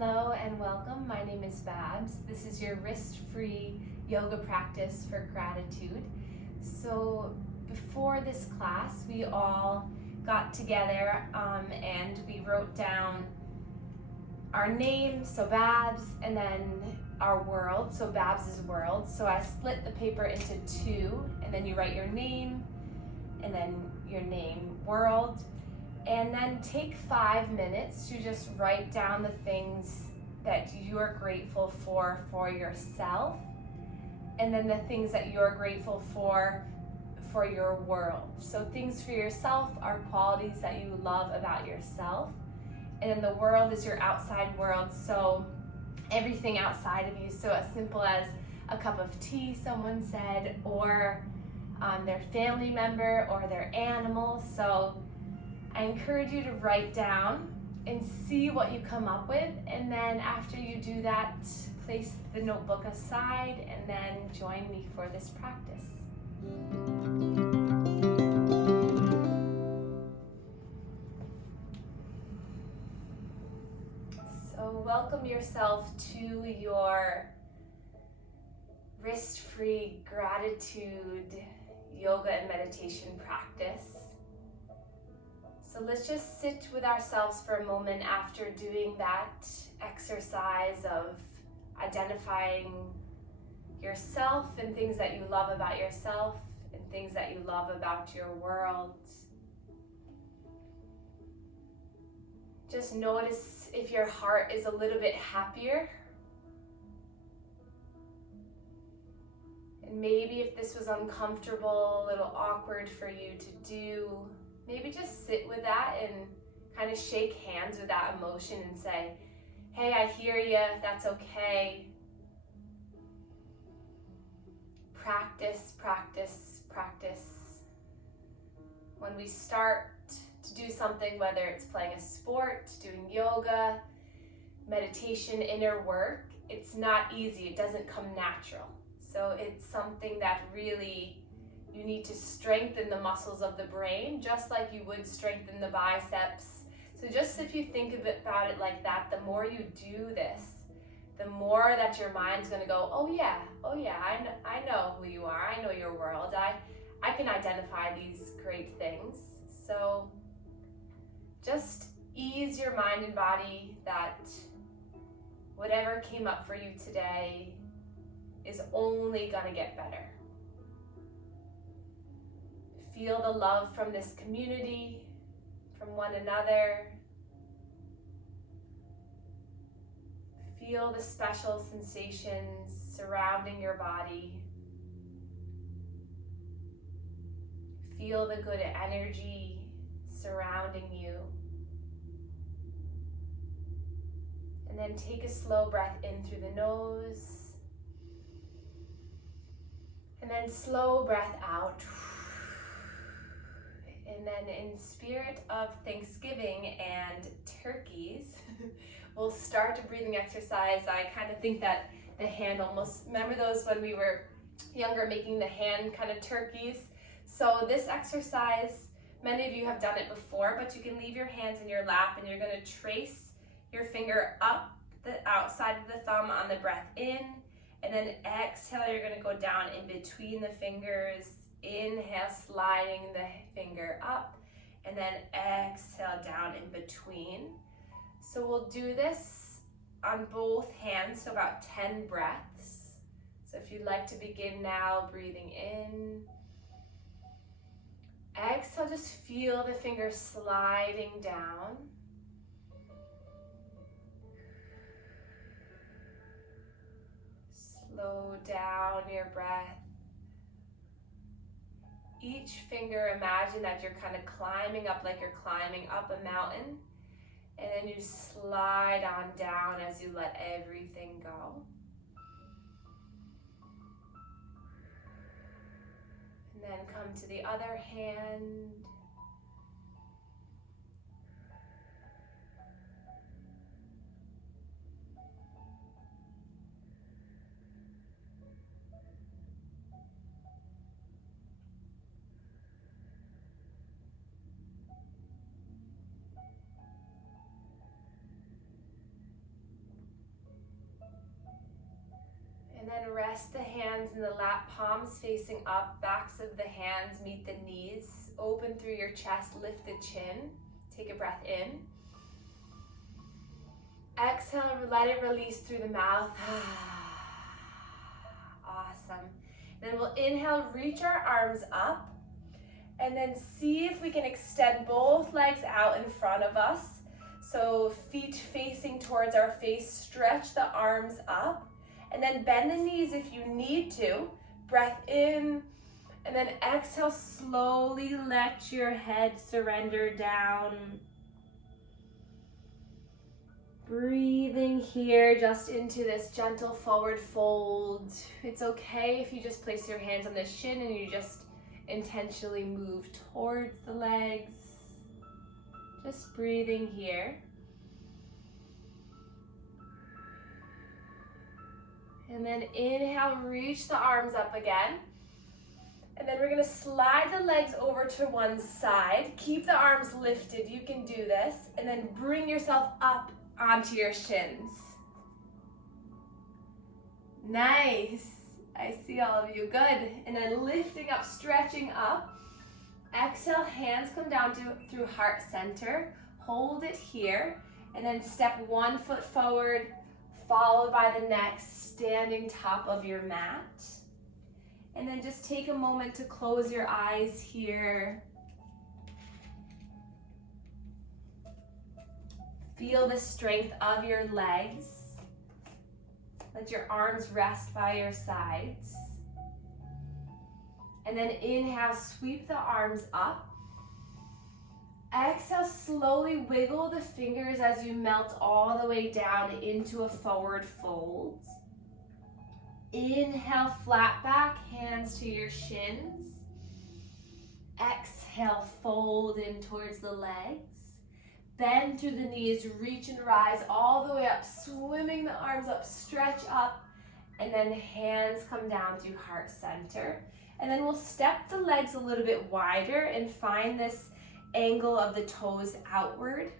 Hello and welcome. My name is Babz. This is your wrist-free yoga practice for gratitude. So before this class, we all got together and we wrote down our name, so Babz, and then our world, so Babz's world. So I split the paper into two, and then you write your name, and then your name, world. And then take 5 minutes to just write down the things that you're grateful for yourself, and then the things that you're grateful for your world. So things for yourself are qualities that you love about yourself, and then the world is your outside world, so everything outside of you. So as simple as a cup of tea, someone said, or their family member or their animal. So I encourage you to write down and see what you come up with, and then after you do that, place the notebook aside and then join me for this practice. So welcome yourself to your wrist-free gratitude yoga and meditation practice. So let's just sit with ourselves for a moment after doing that exercise of identifying yourself and things that you love about yourself and things that you love about your world. Just notice if your heart is a little bit happier. And maybe if this was uncomfortable, a little awkward for you to do, maybe just sit with that and kind of shake hands with that emotion and say, hey, I hear you, that's okay. Practice, practice, practice. When we start to do something, whether it's playing a sport, doing yoga, meditation, inner work, it's not easy, it doesn't come natural. So it's something that really you need to strengthen the muscles of the brain, just like you would strengthen the biceps. So just if you think about it like that, the more you do this, the more that your mind's gonna go, oh yeah, I know who you are, I know your world, I can identify these great things. So just ease your mind and body that whatever came up for you today is only gonna get better. Feel the love from this community, from one another. Feel the special sensations surrounding your body. Feel the good energy surrounding you. And then take a slow breath in through the nose. And then slow breath out. And then in spirit of Thanksgiving and turkeys, we'll start a breathing exercise. I kind of think that the hand almost, remember those when we were younger, making the hand kind of turkeys? So this exercise, many of you have done it before, but you can leave your hands in your lap and you're going to trace your finger up the outside of the thumb on the breath in, and then exhale, you're going to go down in between the fingers. Inhale, sliding the finger up, and then exhale down in between. So we'll do this on both hands, so about 10 breaths. So if you'd like to begin now, breathing in. Exhale, just feel the fingers sliding down. Slow down your breath. Each finger, imagine that you're kind of climbing up like you're climbing up a mountain, and then you slide on down as you let everything go. And then come to the other hand. And then rest the hands in the lap, palms facing up, backs of the hands meet the knees. Open through your chest, lift the chin. Take a breath in. Exhale, let it release through the mouth. Awesome. Then we'll inhale, reach our arms up. And then see if we can extend both legs out in front of us. So feet facing towards our face, stretch the arms up. And then bend the knees if you need to. Breath in. And then exhale, slowly let your head surrender down. Breathing here just into this gentle forward fold. It's okay if you just place your hands on the shin and you just intentionally move towards the legs. Just breathing here. And then inhale, reach the arms up again. And then we're gonna slide the legs over to one side. Keep the arms lifted, you can do this. And then bring yourself up onto your shins. Nice. I see all of you, good. And then lifting up, stretching up. Exhale, hands come down through heart center. Hold it here. And then step one foot forward, followed by the next, standing top of your mat. And then just take a moment to close your eyes here. Feel the strength of your legs. Let your arms rest by your sides. And then inhale, sweep the arms up. Exhale, slowly wiggle the fingers as you melt all the way down into a forward fold. Inhale, flat back, hands to your shins. Exhale, fold in towards the legs. Bend through the knees, reach and rise all the way up, swimming the arms up, stretch up, and then hands come down through heart center. And then we'll step the legs a little bit wider and find this angle of the toes outward.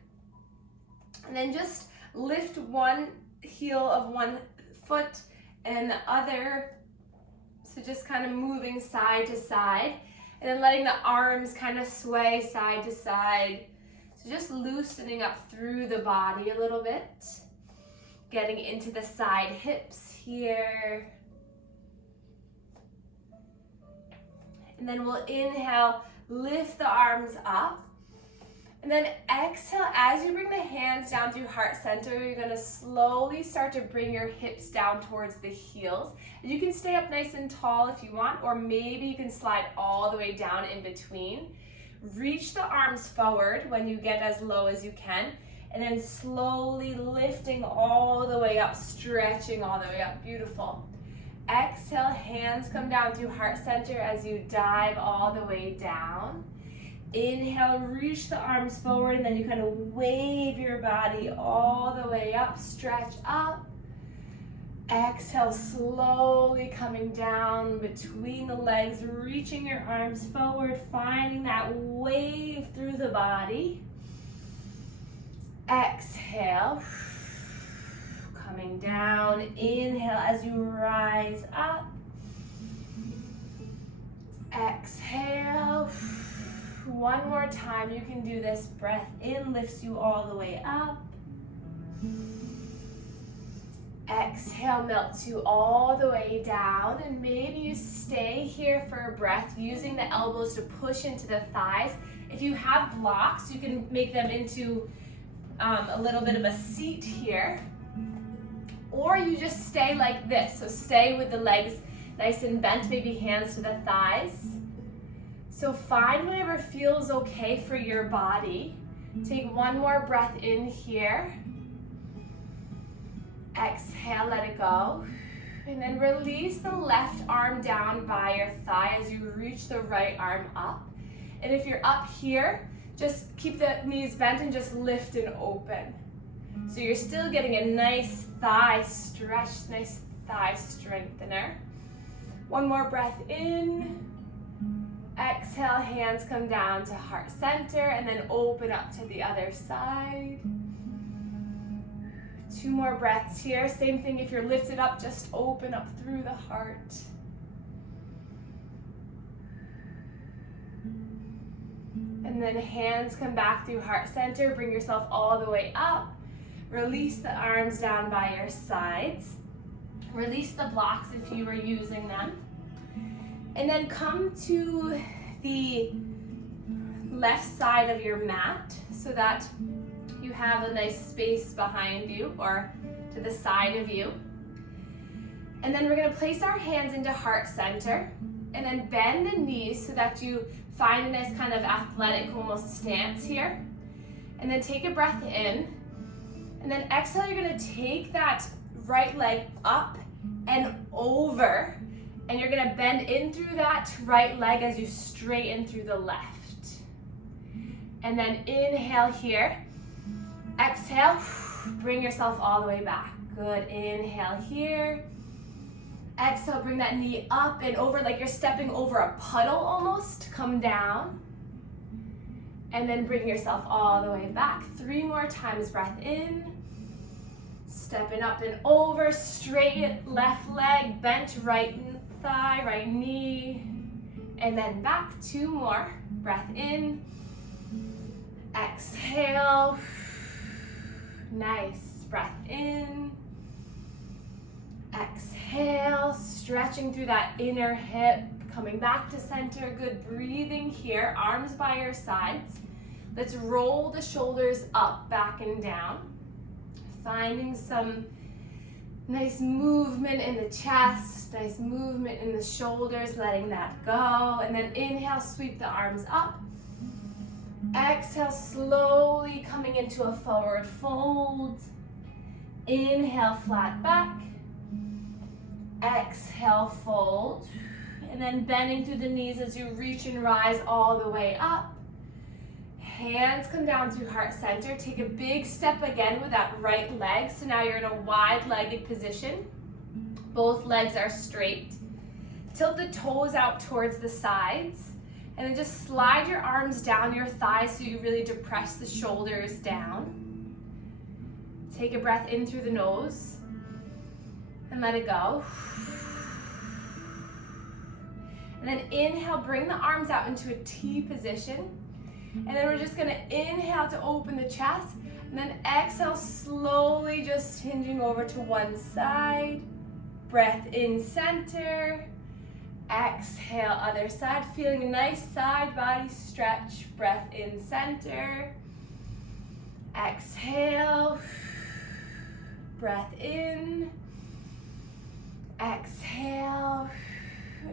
And then just lift one heel of one foot and the other, so just kind of moving side to side, and then letting the arms kind of sway side to side. So just loosening up through the body a little bit, getting into the side hips here. And then we'll inhale, lift the arms up. And then exhale, as you bring the hands down through heart center, you're gonna slowly start to bring your hips down towards the heels. And you can stay up nice and tall if you want, or maybe you can slide all the way down in between. Reach the arms forward when you get as low as you can, and then slowly lifting all the way up, stretching all the way up. Beautiful. Exhale, hands come down through heart center as you dive all the way down. Inhale, reach the arms forward, and then you kind of wave your body all the way up, stretch up. Exhale, slowly coming down between the legs, reaching your arms forward, finding that wave through the body. Exhale, coming down. Inhale as you rise up. Exhale. One more time, you can do this. Breath in lifts you all the way up. Exhale, melts you all the way down, and maybe you stay here for a breath using the elbows to push into the thighs. If you have blocks, you can make them into a little bit of a seat here, or you just stay like this. So stay with the legs nice and bent, maybe hands to the thighs. So find whatever feels okay for your body. Take one more breath in here. Exhale, let it go. And then release the left arm down by your thigh as you reach the right arm up. And if you're up here, just keep the knees bent and just lift and open. So you're still getting a nice thigh stretch, nice thigh strengthener. One more breath in. Exhale, hands come down to heart center, and then open up to the other side. 2 more breaths here. Same thing if you're lifted up, just open up through the heart. And then hands come back through heart center. Bring yourself all the way up. Release the arms down by your sides. Release the blocks if you were using them. And then come to the left side of your mat so that you have a nice space behind you or to the side of you. And then we're going to place our hands into heart center and then bend the knees so that you find a nice kind of athletic almost stance here. And then take a breath in. And then exhale, you're going to take that right leg up and over. And you're going to bend in through that right leg as you straighten through the left. And then inhale here. Exhale, bring yourself all the way back. Good, inhale here. Exhale, bring that knee up and over like you're stepping over a puddle almost. Come down. And then bring yourself all the way back. 3 more times, breath in. Stepping up and over, straight left leg, bent right thigh, right knee. And then back, 2 more. Breath in. Exhale. Nice. Breath in. Exhale. Stretching through that inner hip. Coming back to center. Good breathing here. Arms by your sides. Let's roll the shoulders up, back, and down. Finding some nice movement in the chest. Nice movement in the shoulders. Letting that go. And then inhale, sweep the arms up. Exhale, slowly coming into a forward fold. Inhale, flat back. Exhale, fold. And then bending through the knees as you reach and rise all the way up. Hands come down through heart center. Take a big step again with that right leg. So now you're in a wide-legged position. Both legs are straight. Tilt the toes out towards the sides. And then just slide your arms down your thighs so you really depress the shoulders down. Take a breath in through the nose and let it go. And then inhale, bring the arms out into a T position. And then we're just gonna inhale to open the chest. And then exhale, slowly just hinging over to one side. Breath in center. Exhale, other side, feeling a nice side body stretch. Breath in center. Exhale. Breath in. Exhale.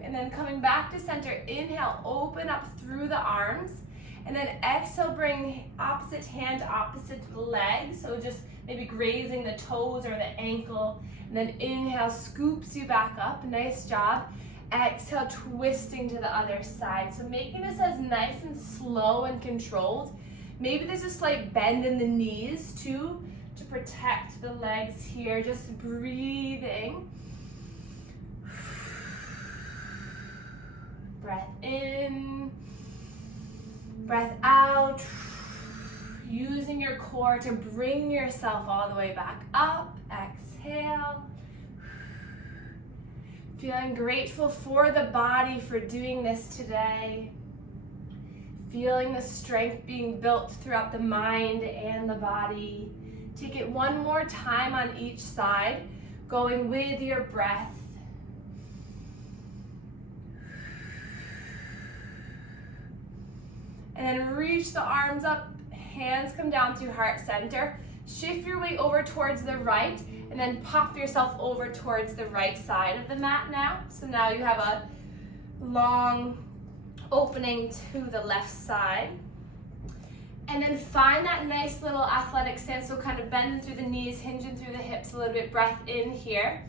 And then coming back to center, inhale, open up through the arms. And then exhale, bring opposite hand to opposite leg. So just maybe grazing the toes or the ankle. And then inhale, scoops you back up. Nice job. Exhale, twisting to the other side. So making this as nice and slow and controlled. Maybe there's a slight bend in the knees too to protect the legs here. Just breathing. Breath in. Breath out. Using your core to bring yourself all the way back up. Exhale. Feeling grateful for the body for doing this today. Feeling the strength being built throughout the mind and the body. Take it one more time on each side, going with your breath. And then reach the arms up, hands come down through heart center. Shift your weight over towards the right, and then pop yourself over towards the right side of the mat now. So now you have a long opening to the left side. And then find that nice little athletic stance, so kind of bending through the knees, hinging through the hips a little bit, breath in here.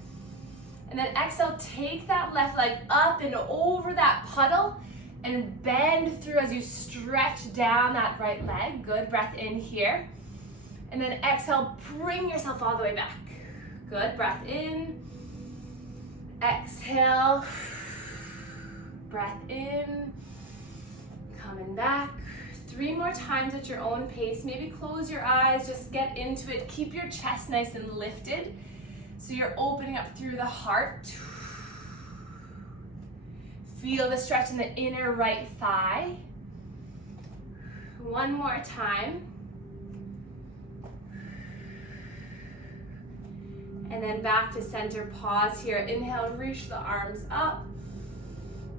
And then exhale, take that left leg up and over that puddle, and bend through as you stretch down that right leg. Good, breath in here. And then exhale, bring yourself all the way back. Good, breath in. Exhale. Breath in. Coming back. 3 more times at your own pace. Maybe close your eyes, just get into it. Keep your chest nice and lifted. So you're opening up through the heart. Feel the stretch in the inner right thigh. One more time. And then back to center, pause here. Inhale, reach the arms up.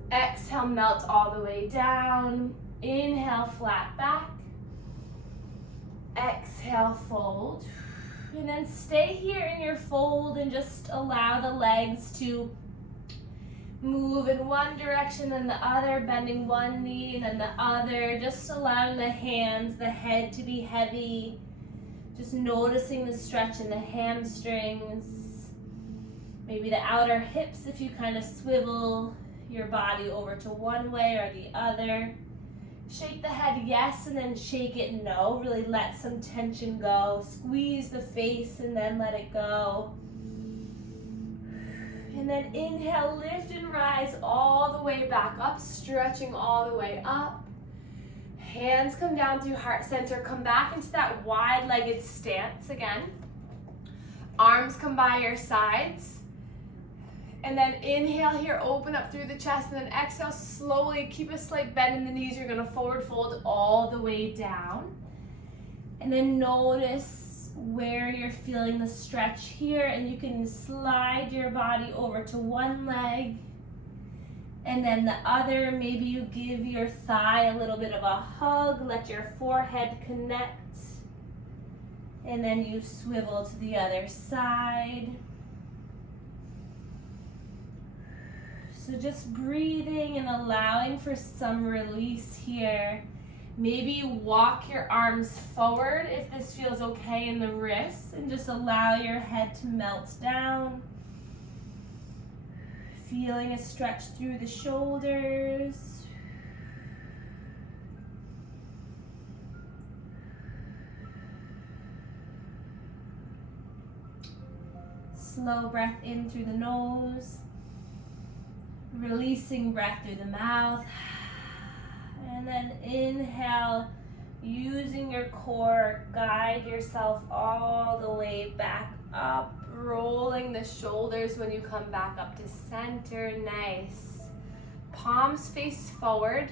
Exhale, melt all the way down. Inhale, flat back. Exhale, fold. And then stay here in your fold and just allow the legs to move in one direction and the other, bending one knee and then the other, just allowing the hands, the head to be heavy, just noticing the stretch in the hamstrings, maybe the outer hips if you kind of swivel your body over to one way or the other. Shake the head yes and then shake it no. Really let some tension go. Squeeze the face and then let it go. And then inhale, lift and rise all the way back up, stretching all the way up. Hands come down through heart center. Come back into that wide-legged stance again. Arms come by your sides. And then inhale here, open up through the chest, and then exhale slowly. Keep a slight bend in the knees. You're gonna forward fold all the way down. And then notice where you're feeling the stretch here, and you can slide your body over to one leg and then the other. Maybe you give your thigh a little bit of a hug, let your forehead connect, and then you swivel to the other side. So just breathing and allowing for some release here. Maybe you walk your arms forward if this feels okay in the wrists, and just allow your head to melt down. Feeling a stretch through the shoulders. Slow breath in through the nose. Releasing breath through the mouth. And then inhale, using your core, guide yourself all the way back up, rolling the shoulders when you come back up to center. Nice. Palms face forward,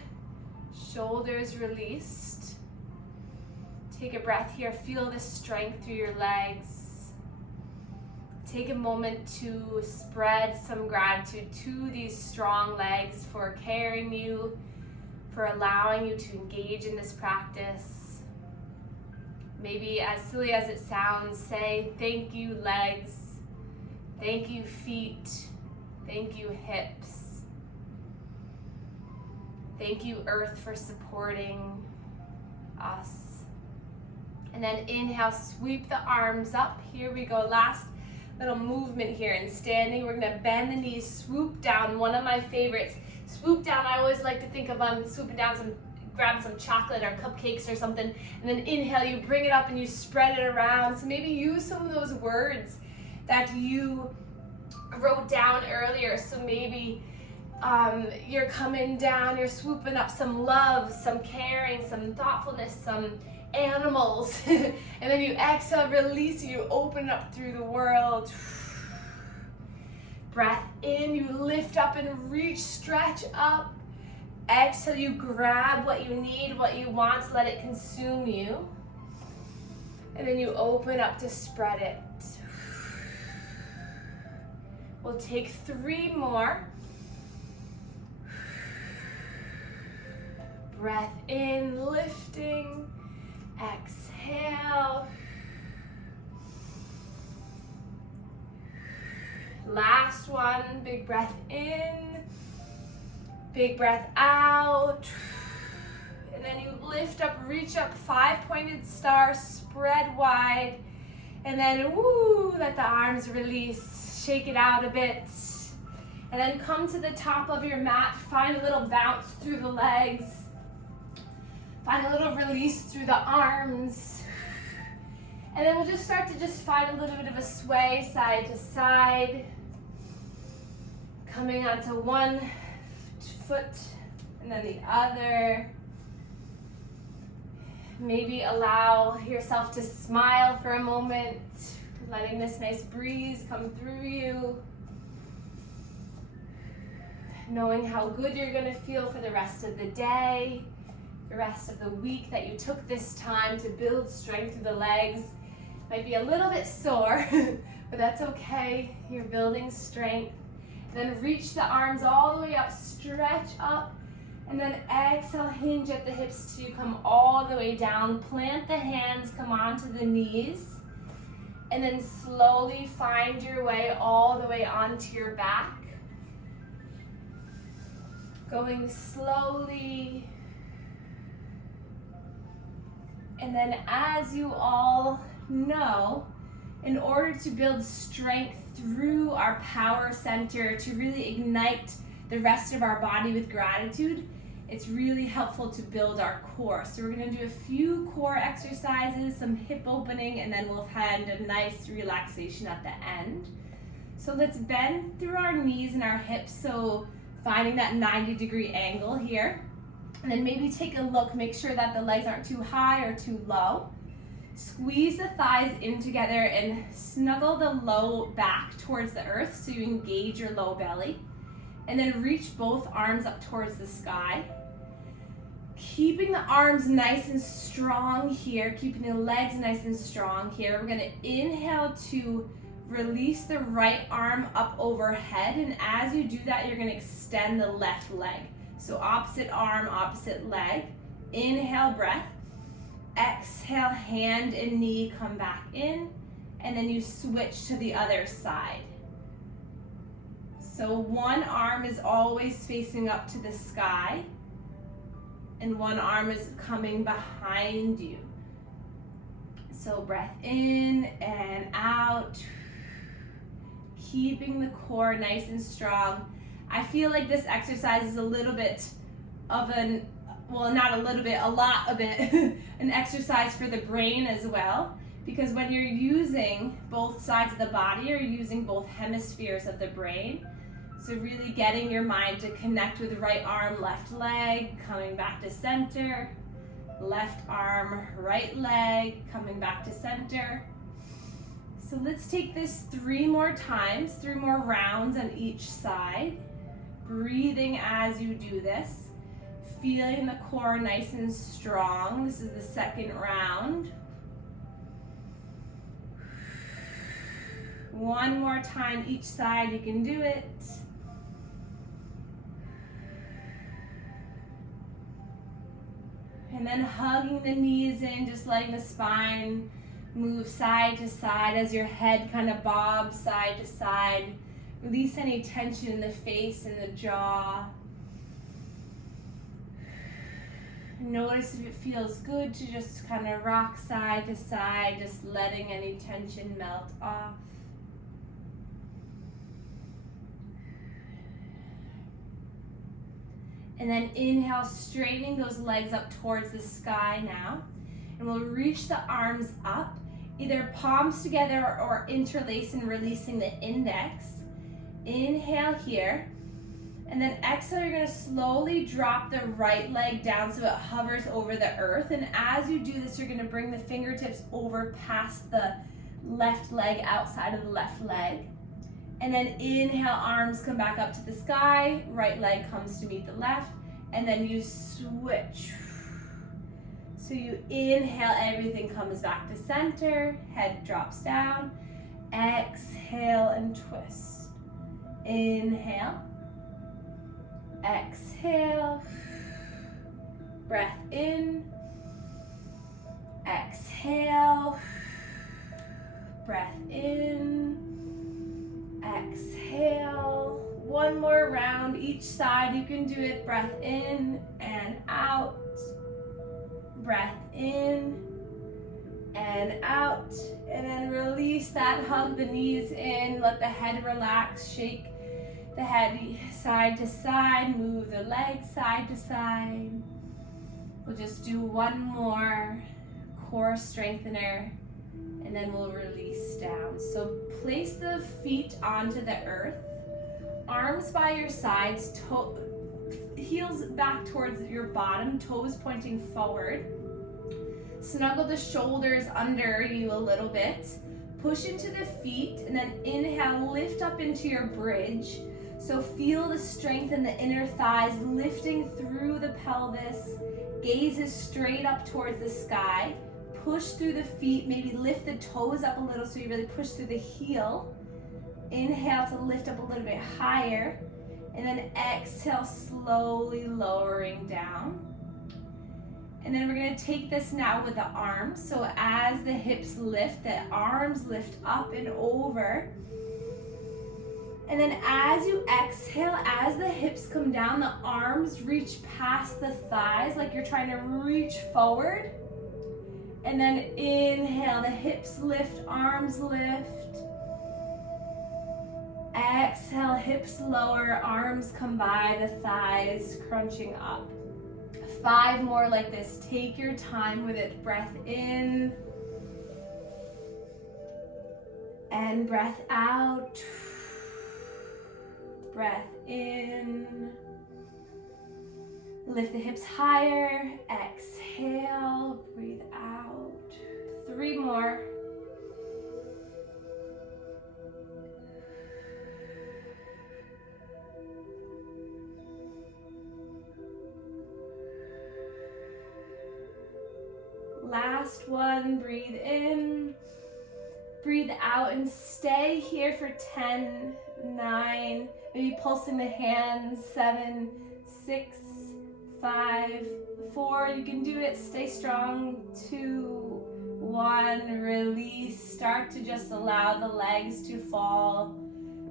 shoulders released. Take a breath here, feel the strength through your legs. Take a moment to spread some gratitude to these strong legs for carrying you, for allowing you to engage in this practice. Maybe as silly as it sounds, say thank you legs, thank you feet, thank you hips, thank you earth for supporting us. And then inhale, sweep the arms up. Here we go, last little movement here in standing. We're gonna bend the knees, swoop down, one of my favorites. Swoop down, I always like to think of swooping down, grab some chocolate or cupcakes or something, and then inhale, you bring it up and you spread it around. So maybe use some of those words that you wrote down earlier. So maybe you're coming down, you're swooping up some love, some caring, some thoughtfulness, some animals, and then you exhale, release, you open up through the world. Breath in, you lift up and reach, stretch up. Exhale, you grab what you need, what you want, let it consume you. And then you open up to spread it. We'll take 3 more. Breath in, lifting. Exhale. Last one, big breath in, big breath out. And then you lift up, reach up, 5-pointed star, spread wide. And then woo, let the arms release, shake it out a bit. And then come to the top of your mat, find a little bounce through the legs. Find a little release through the arms. And then we'll just start to just find a little bit of a sway side to side. Coming onto one foot and then the other. Maybe allow yourself to smile for a moment, letting this nice breeze come through you. Knowing how good you're going to feel for the rest of the day, the rest of the week, that you took this time to build strength through the legs. Might be a little bit sore, but that's okay. You're building strength. Then reach the arms all the way up, stretch up, and then exhale, hinge at the hips to come all the way down. Plant the hands, come onto the knees, and then slowly find your way all the way onto your back. Going slowly. And then as you all know, in order to build strength through our power center, to really ignite the rest of our body with gratitude, it's really helpful to build our core. So we're going to do a few core exercises, some hip opening, and then we'll find a nice relaxation at the end. So let's bend through our knees and our hips, so finding that 90-degree angle here. And then maybe take a look, make sure that the legs aren't too high or too low. Squeeze the thighs in together and snuggle the low back towards the earth so you engage your low belly. And then reach both arms up towards the sky. Keeping the arms nice and strong here, keeping the legs nice and strong here. We're gonna inhale to release the right arm up overhead, and as you do that, you're gonna extend the left leg. So opposite arm, opposite leg. Inhale, breath. Exhale, hand and knee come back in, and then you switch to the other side. So one arm is always facing up to the sky, and one arm is coming behind you. So breath in and out, keeping the core nice and strong. I feel like this exercise is a little bit of an, well, not a little bit, a lot of it, an exercise for the brain as well, because when you're using both sides of the body, you're using both hemispheres of the brain. So really getting your mind to connect with the right arm, left leg, coming back to center, left arm, right leg, coming back to center. So let's take this 3 more times, 3 more rounds on each side. Breathing as you do this. Feeling the core nice and strong. This is the second round. 1 more time each side, you can do it. And then hugging the knees in, just letting the spine move side to side as your head kind of bobs side to side. Release any tension in the face and the jaw. Notice if it feels good to just kind of rock side to side, just letting any tension melt off. And then inhale, straightening those legs up towards the sky now. And we'll reach the arms up, either palms together or interlace and releasing the index. Inhale here. And then exhale, you're gonna slowly drop the right leg down so it hovers over the earth. And as you do this, you're gonna bring the fingertips over past the left leg, outside of the left leg. And then inhale, arms come back up to the sky, right leg comes to meet the left, and then you switch. So you inhale, everything comes back to center, head drops down, exhale and twist. Inhale, exhale, breath in, exhale, breath in, exhale. 1 more round each side, you can do it. Breath in and out, breath in and out, and then release that, hug the knees in, let the head relax, shake the head side to side, move the legs side to side. We'll just do 1 more core strengthener, and then we'll release down. So place the feet onto the earth, arms by your sides, heels back towards your bottom, toes pointing forward. Snuggle the shoulders under you a little bit. Push into the feet, and then inhale, lift up into your bridge. So feel the strength in the inner thighs lifting through the pelvis. Gaze is straight up towards the sky. Push through the feet, maybe lift the toes up a little so you really push through the heel. Inhale to lift up a little bit higher, and then exhale, slowly lowering down. And then we're going to take this now with the arms. So as the hips lift, the arms lift up and over. And then as you exhale, as the hips come down, the arms reach past the thighs like you're trying to reach forward. And then inhale, the hips lift, arms lift. Exhale, hips lower, arms come by the thighs, crunching up. 5 more like this. Take your time with it. Breath in and breath out. Breath in. Lift the hips higher. Exhale. Breathe out. 3 more. Last one, breathe in, breathe out, and stay here for 10, 9, maybe pulsing the hands, 7, 6, 5, 4, you can do it, stay strong, 2, 1, release, start to just allow the legs to fall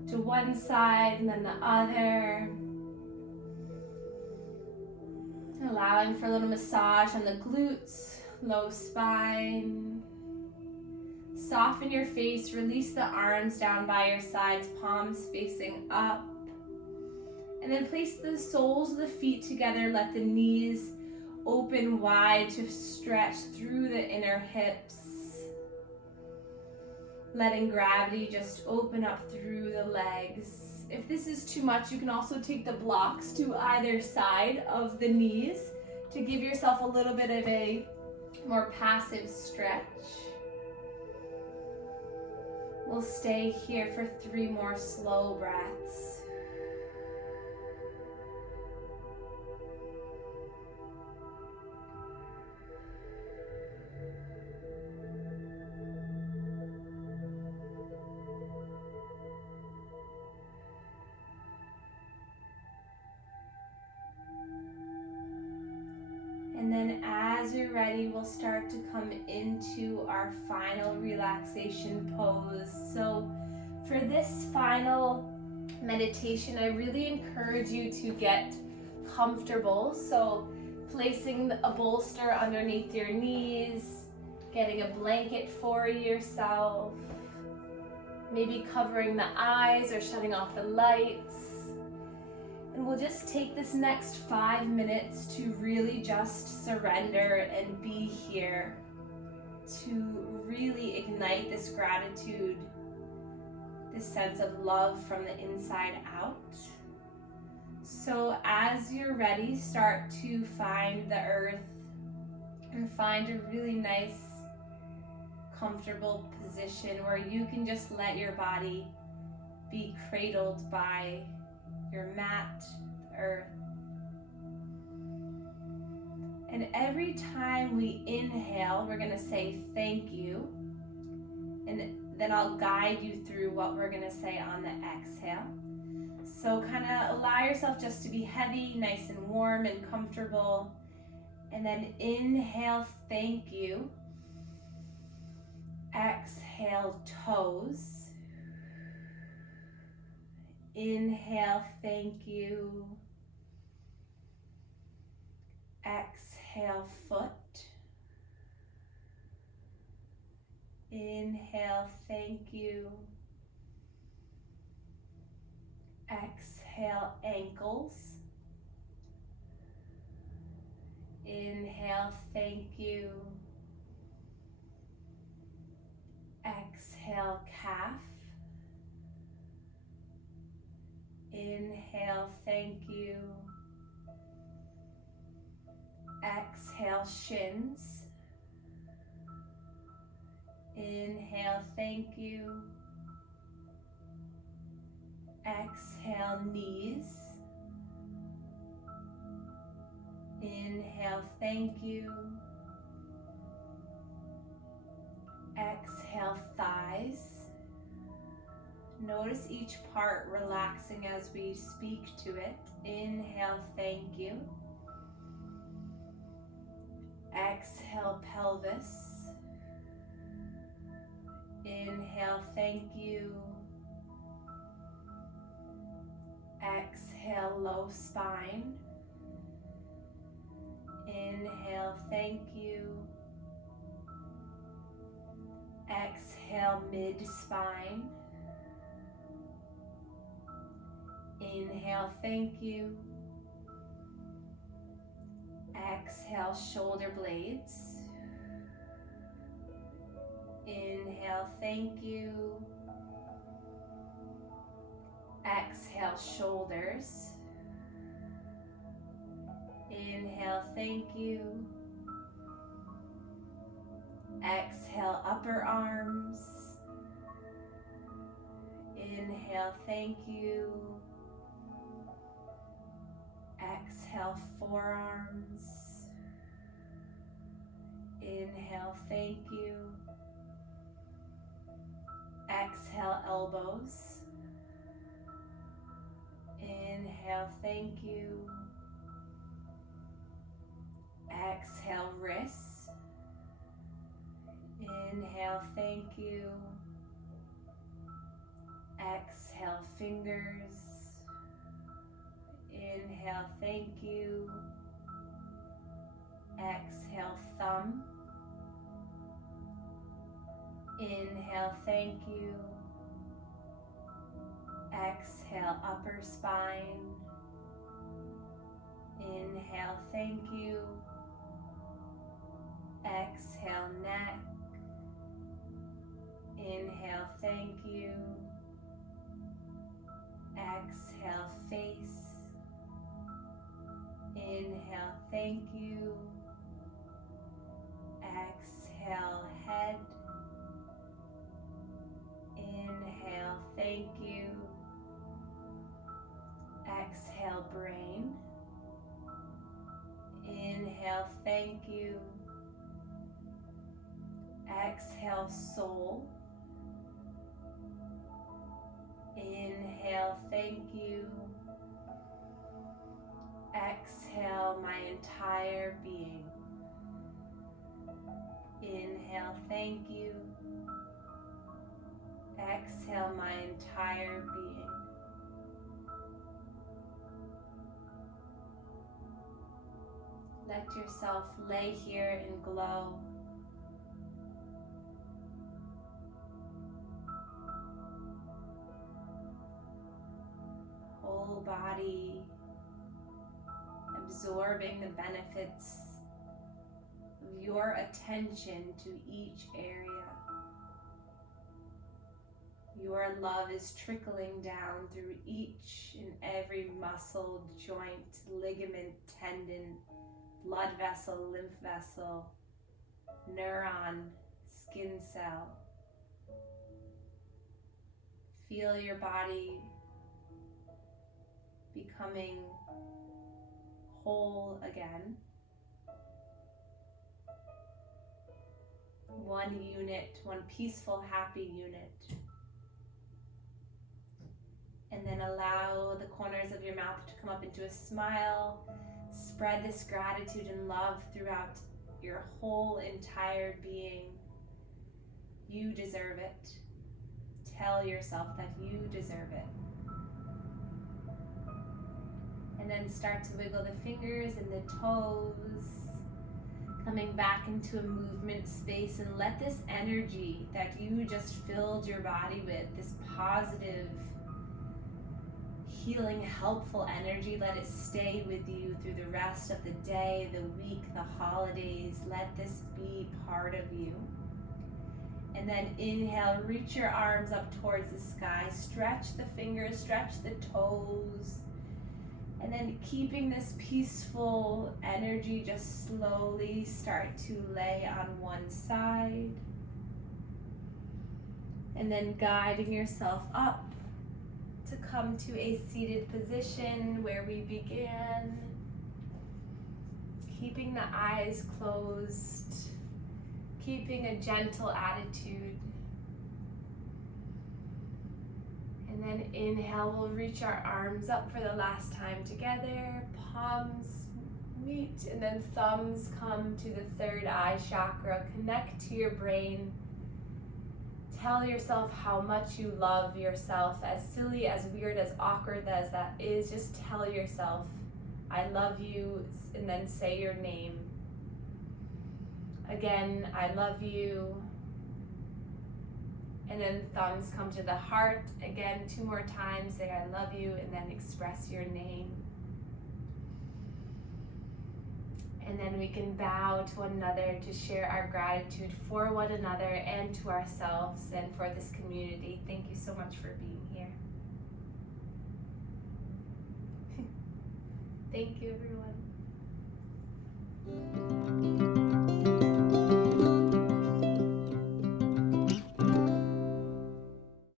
to one side and then the other. Allowing for a little massage on the glutes. Low spine. Soften your face, release the arms down by your sides, palms facing up. And then place the soles of the feet together, let the knees open wide to stretch through the inner hips. Letting gravity just open up through the legs. If this is too much, you can also take the blocks to either side of the knees to give yourself a little bit of a more passive stretch. We'll stay here for 3 more slow breaths. And then as you're ready, we'll start to come into our final relaxation pose. So for this final meditation, I really encourage you to get comfortable. So placing a bolster underneath your knees, getting a blanket for yourself, maybe covering the eyes or shutting off the lights. And we'll just take this next 5 minutes to really just surrender and be here, to really ignite this gratitude, this sense of love from the inside out. So as you're ready, start to find the earth and find a really nice, comfortable position where you can just let your body be cradled by your mat, the earth. And every time we inhale, we're going to say thank you. And then I'll guide you through what we're going to say on the exhale. So kind of allow yourself just to be heavy, nice and warm and comfortable. And then inhale, thank you. Exhale, toes. Inhale, thank you. Exhale, foot. Inhale, thank you. Exhale, ankles. Inhale, thank you. Exhale, calf. Inhale, thank you. Exhale, shins. Inhale, thank you. Exhale, knees. Inhale, thank you. Exhale, thighs. Notice each part relaxing as we speak to it. Inhale, thank you. Exhale, pelvis. Inhale, thank you. Exhale, low spine. Inhale, thank you. Exhale, mid-spine. Inhale, thank you. Exhale, shoulder blades. Inhale, thank you. Exhale, shoulders. Inhale, thank you. Exhale, upper arms. Inhale, thank you. Exhale, forearms. Inhale, thank you. Exhale, elbows. Inhale, thank you. Exhale, wrists. Inhale, thank you. Exhale, fingers. Inhale, thank you. Exhale, thumb. Inhale, thank you. Exhale, upper spine. Inhale, thank you. Exhale, neck. Inhale, thank you. Exhale, face. Inhale, thank you. Exhale, head. Inhale, thank you. Exhale, brain. Inhale, thank you. Exhale, soul. Inhale, thank you. Exhale, my entire being. Inhale, thank you. Exhale, my entire being. Let yourself lay here and glow. Whole body absorbing the benefits of your attention to each area. Your love is trickling down through each and every muscle, joint, ligament, tendon, blood vessel, lymph vessel, neuron, skin cell. Feel your body becoming whole again. One unit, one peaceful, happy unit. And then allow the corners of your mouth to come up into a smile. Spread this gratitude and love throughout your whole entire being. You deserve it. Tell yourself that you deserve it. And then start to wiggle the fingers and the toes, coming back into a movement space, and let this energy that you just filled your body with, this positive, healing, helpful energy, let it stay with you through the rest of the day, the week, the holidays. Let this be part of you. And then inhale, reach your arms up towards the sky, stretch the fingers, stretch the toes. And then keeping this peaceful energy, just slowly start to lay on one side. And then guiding yourself up to come to a seated position where we began. Keeping the eyes closed, keeping a gentle attitude. And then inhale, we'll reach our arms up for the last time together. Palms meet, and then thumbs come to the third eye chakra. Connect to your brain. Tell yourself how much you love yourself. As silly, as weird, as awkward as that is, just tell yourself, I love you, and then say your name. Again, I love you. And then thumbs come to the heart. Again, 2 more times, say I love you, and then express your name. And then we can bow to one another to share our gratitude for one another and to ourselves and for this community. Thank you so much for being here. Thank you, everyone.